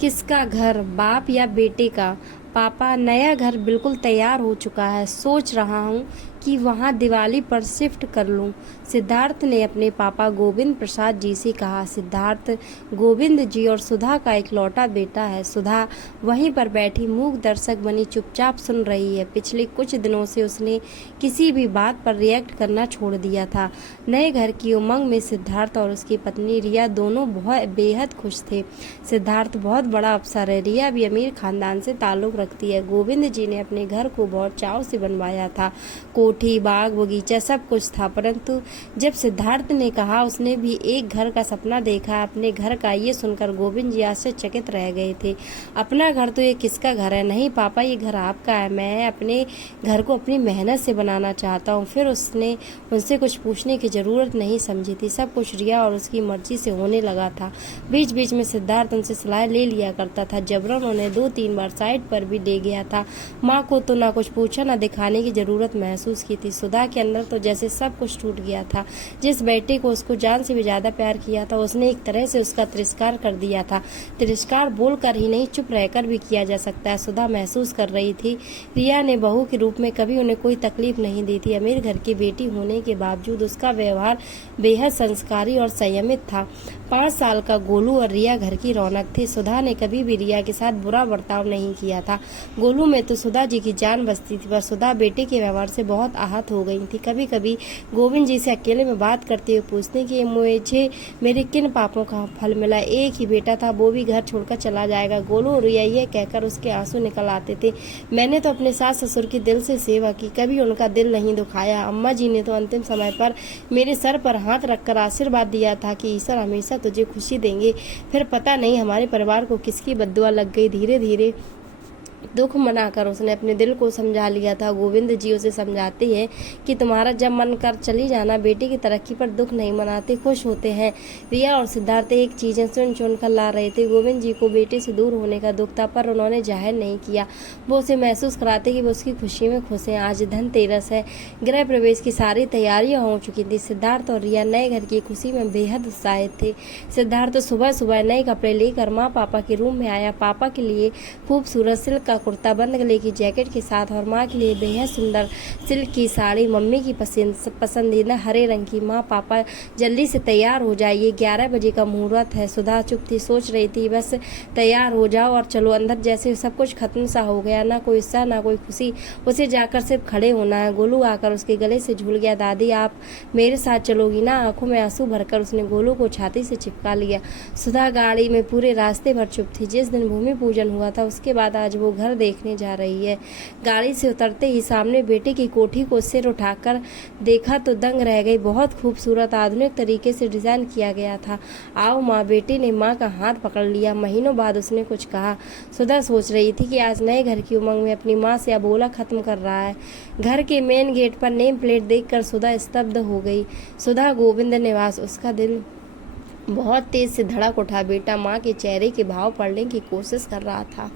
किसका घर, बाप या बेटे का? पापा, नया घर बिल्कुल तैयार हो चुका है, सोच रहा हूँ कि वहाँ दिवाली पर शिफ्ट कर लूँ। सिद्धार्थ ने अपने पापा गोविंद प्रसाद जी से कहा। सिद्धार्थ गोविंद जी और सुधा का इकलौता बेटा है। सुधा वहीं पर बैठी मूक दर्शक बनी चुपचाप सुन रही है। पिछले कुछ दिनों से उसने किसी भी बात पर रिएक्ट करना छोड़ दिया था। नए घर की उमंग में सिद्धार्थ और उसकी पत्नी रिया दोनों बहुत बेहद खुश थे। सिद्धार्थ बहुत बड़ा अफसर है, रिया भी अमीर खानदान से ताल्लुक रखती है। गोविंद जी ने अपने घर को बहुत चाव से बनवाया था। कोठी, बाग, बगीचा सब कुछ था, परंतु जब सिद्धार्थ ने कहा उसने भी एक घर का सपना देखा अपने घर का, ये सुनकर गोविंद जी आश्चर्यचकित रह गए थे। अपना घर तो ये किसका घर है? नहीं पापा, ये घर आपका है। मैं अपने घर को अपनी मेहनत से बनाना चाहता हूँ। फिर उसने उनसे कुछ पूछने की जरूरत नहीं समझी थी। सब कुछ रिया और उसकी मर्जी से होने लगा था। बीच बीच में सिद्धार्थ उनसे सलाह ले लिया करता था। जबरन उन्हें 2-3 बार साइड पर भी ले गया था। माँ को तो ना कुछ पूछा ना दिखाने की जरूरत महसूस की थी। सुधा के अंदर तो जैसे सब कुछ टूट गया था। जिस बेटे को उसको जान से भी ज्यादा प्यार किया था, उसने एक तरह से उसका तिरस्कार कर दिया था। तिरस्कार बोलकर ही नहीं, चुप रहकर भी किया जा सकता है। सुधा महसूस कर रही थी रिया ने बहू के रूप में कभी उन्हें कोई तकलीफ नहीं दी थी। अमीर घर की बेटी होने के बावजूद उसका व्यवहार बेहद संस्कारी और संयमित था। 5 साल का गोलू और रिया घर की रौनक थे। सुधा ने कभी भी रिया के साथ बुरा बर्ताव नहीं किया था। गोलू में तो सुधा जी की जान बसती थी, पर सुधा बेटे के व्यवहार से बहुत आहत हो गई थी। कभी कभी गोविंद जी से अकेले में बात करते हुए पूछते कि मुझे मेरे किन पापों का फल मिला? एक ही बेटा था, वो भी घर छोड़कर चला जाएगा। गोलू और रिया ये कहकर उसके आंसू निकल आते थे। मैंने तो अपने सास ससुर की दिल से सेवा की, कभी उनका दिल नहीं दुखाया। अम्मा जी ने तो अंतिम समय पर मेरे सर पर हाथ रखकर आशीर्वाद दिया था कि ईश्वर हमेशा तुझे खुशी देंगे। फिर पता नहीं हमारे परिवार को किसकी बद्दुआ लग गई। धीरे धीरे दुख मनाकर उसने अपने दिल को समझा लिया था। गोविंद जी उसे समझाते हैं कि तुम्हारा जब मन कर चली जाना, बेटे की तरक्की पर दुख नहीं मनाते, खुश होते हैं। रिया और सिद्धार्थ एक चीजें सुन चुन कर ला रहे थे। गोविंद जी को बेटे से दूर होने का दुख था, पर उन्होंने जाहिर नहीं किया। वो उसे महसूस कराते कि वो उसकी खुशी में खुश हैं। आज धनतेरस है। गृह प्रवेश की सारी तैयारियां हो चुकी थी। सिद्धार्थ और रिया नए घर की खुशी में बेहद उत्साहित थे। सिद्धार्थ सुबह सुबह नए कपड़े लेकर माँ पापा के रूम में आया। पापा के लिए खूबसूरत सिल्क का कुर्ता, बंद गले की जैकेट के साथ, और माँ के लिए बेहद सुंदर सिल्क की साड़ी, मम्मी की पसंदीदा हरे रंग की। माँ पापा जल्दी से तैयार हो जाइए, 11 बजे का मुहूर्त है। सुधा चुप थी, सोच रही थी बस तैयार हो जाओ और चलो अंदर। जैसे सब कुछ खत्म सा हो गया, ना कोई उत्साह ना कोई खुशी। उसे जाकर सिर्फ खड़े होना है। गोलू आकर उसके गले से झूल गया। दादी आप मेरे साथ चलोगी ना? आंखों में आंसू भरकर उसने गोलू को छाती से चिपका लिया। सुधा गाड़ी में पूरे रास्ते भर चुप थी। जिस दिन भूमि पूजन हुआ था उसके बाद आज वो घर देखने जा रही है। गाड़ी से उतरते ही सामने बेटे की कोठी को सिर उठाकर देखा तो दंग रह गई। बहुत खूबसूरत आधुनिक तरीके से डिजाइन किया गया था। आओ माँ, बेटे ने माँ का हाथ पकड़ लिया। महीनों बाद उसने कुछ कहा। सुधा सोच रही थी कि आज नए घर की उमंग में अपनी माँ से अबोला खत्म कर रहा है। घर के मेन गेट पर नेम प्लेट देखकर सुधा स्तब्ध हो गई। सुधा गोविंद निवास। उसका दिल बहुत तेज से धड़क उठा। बेटा माँ के चेहरे के भाव पढ़ने की कोशिश कर रहा था।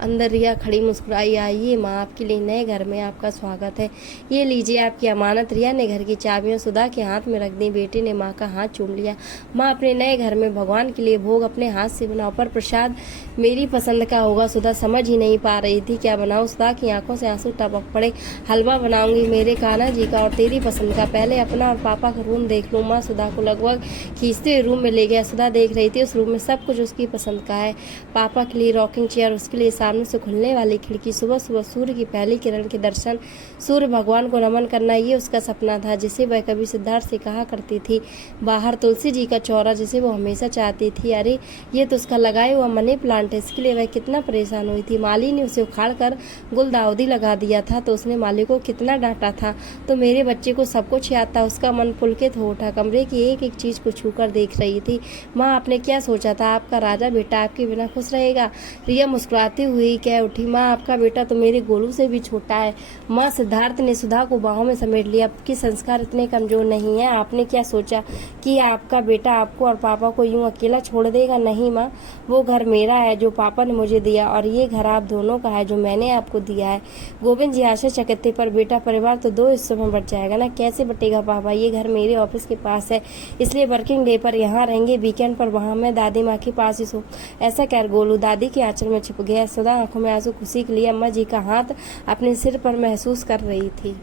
अंदर रिया खड़ी मुस्कुराई। आइए माँ, आपके लिए नए घर में आपका स्वागत है। ये लीजिए आपकी अमानत। रिया ने घर की चाबियां सुधा के हाथ में रख दी। बेटे ने माँ का हाथ चूम लिया। माँ, अपने नए घर में भगवान के लिए भोग अपने हाथ से बनाओ, पर प्रसाद मेरी पसंद का होगा। सुधा समझ ही नहीं पा रही थी क्या बनाओ। सुधा की आंखों से आंसू टपक पड़े। हलवा बनाऊंगी मेरे कान्हा जी का और तेरी पसंद का। पहले अपना और पापा का रूम देख लूं। माँ सुधा को लगभग खींचते हुए रूम में ले गया। सुधा देख रही थी उस रूम में सब कुछ उसकी पसंद का है। पापा के लिए रॉकिंग चेयर, उसके लिए सामने से खुलने वाली खिड़की, सुबह सुबह सूर्य की पहली किरण के दर्शन, सूर्य भगवान को नमन करना, ये उसका सपना था जिसे वह कभी सिद्धार्थ से कहा करती थी। बाहर तुलसी जी का चौरा जिसे वो हमेशा चाहती थी। अरे ये तो उसका लगाया हुआ मनी प्लांट है। इसके लिए वह कितना परेशान हुई थी। माली ने उसे उखाड़ कर गुलदाउदी लगा दिया था तो उसने माली को कितना डांटा था। तो मेरे बच्चे को सब कुछ याद था। उसका मन पुलकित हो उठा। कमरे की एक एक चीज को छूकर देख रही थी। माँ, आपने क्या सोचा था? आपका राजा बेटा आपके बिना खुश रहेगा? रिया मुस्कुराती हुई कह उठी। माँ, आपका बेटा तो मेरे गोलू से भी छोटा है। माँ, सिद्धार्थ ने सुधा को बाहों में समेट लिया। आपके संस्कार इतने कमजोर नहीं है। आपने क्या सोचा कि आपका बेटा आपको और पापा को यूं अकेला छोड़ देगा? नहीं माँ, वो घर मेरा है जो पापा ने मुझे दिया, और ये घर आप दोनों का है जो मैंने आपको दिया है। गोविंद जी आश्चर्यचकित थे। पर बेटा, परिवार तो 2 हिस्सों में बट जाएगा ना? कैसे बटेगा पापा? ये घर मेरे ऑफिस के पास है, इसलिए वर्किंग डे पर यहाँ रहेंगे वीकेंड पर, वहाँ मैं दादी माँ के पास ही सो। ऐसा कर गोलू दादी के आंचल में छिप गया। यशोदा आंखों में आंसू खुशी के लिए अम्मा जी का हाथ अपने सिर पर महसूस कर रही थी।